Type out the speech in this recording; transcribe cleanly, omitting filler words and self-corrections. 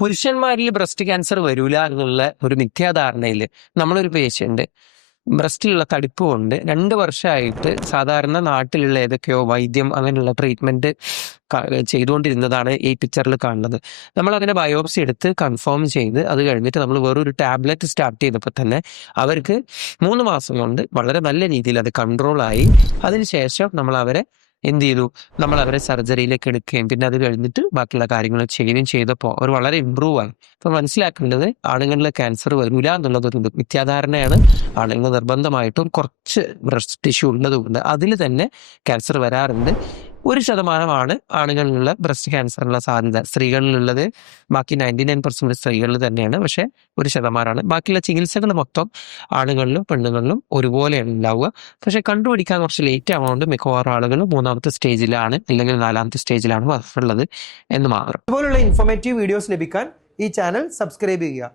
പുരുഷന്മാരിൽ breast cancer വരൂല എന്നുള്ള ഒരു മിഥ്യാധാരണയിൽ നമ്മളൊരു പേഷ്യന്റ് ബ്രസ്റ്റിലുള്ള തടിപ്പ് കൊണ്ട് 2 വർഷമായിട്ട് സാധാരണ നാട്ടിലുള്ള ഏതൊക്കെയോ വൈദ്യം അങ്ങനെയുള്ള ട്രീറ്റ്മെന്റ് ചെയ്തുകൊണ്ടിരുന്നതാണ് ഈ പിക്ചറിൽ കാണുന്നത്. നമ്മൾ അതിനെ ബയോപ്സി എടുത്ത് കൺഫേം ചെയ്ത് അത് കഴിഞ്ഞിട്ട് നമ്മൾ വേറൊരു ടാബ്ലറ്റ് സ്റ്റാർട്ട് ചെയ്തപ്പോൾ തന്നെ അവർക്ക് 3 മാസം കൊണ്ട് വളരെ നല്ല രീതിയിൽ അത് കൺട്രോളായി. അതിനുശേഷം നമ്മൾ അവരെ എന്ത് ചെയ്തു, നമ്മൾ അവരെ സർജറിയിലേക്ക് എടുക്കുകയും പിന്നെ അത് കഴിഞ്ഞിട്ട് ബാക്കിയുള്ള കാര്യങ്ങൾ ചെയ്യുകയും ചെയ്തപ്പോൾ അവർ വളരെ ഇമ്പ്രൂവ് ആയി. ഇപ്പൊ മനസ്സിലാക്കേണ്ടത് ആണുങ്ങളിൽ ക്യാൻസർ വരില്ല എന്നുള്ളതൊരു മിഥ്യാധാരണയാണ്. ആണുങ്ങൾ നിർബന്ധമായിട്ടും കുറച്ച് ബ്രസ്റ്റ് ടിഷ്യൂ ഉള്ളതുകൊണ്ട് അതിൽ തന്നെ ക്യാൻസർ വരാറുണ്ട്. 1% ആണുങ്ങളിലുള്ള ബ്രസ്റ്റ് ക്യാൻസറിനുള്ള സാധ്യത. സ്ത്രീകളിലുള്ളത് ബാക്കി 99% സ്ത്രീകളിൽ തന്നെയാണ്, പക്ഷെ 1% ബാക്കിയുള്ള ചികിത്സകൾ മൊത്തം ആണുങ്ങളിലും പെണ്ണുങ്ങളിലും ഒരുപോലെയാണ് ഉണ്ടാവുക. പക്ഷെ കണ്ടുപിടിക്കാൻ കുറച്ച് ലേറ്റ് ആവുന്നതുകൊണ്ട് മിക്കവാറും ആളുകൾ 3ാമത്തെ സ്റ്റേജിലാണ് അല്ലെങ്കിൽ 4ാമത്തെ സ്റ്റേജിലാണ് ഉള്ളത് എന്ന് മാത്രം. ഇതുപോലുള്ള ഇൻഫോർമേറ്റീവ് വീഡിയോസ് ലഭിക്കാൻ ഈ ചാനൽ സബ്സ്ക്രൈബ് ചെയ്യുക.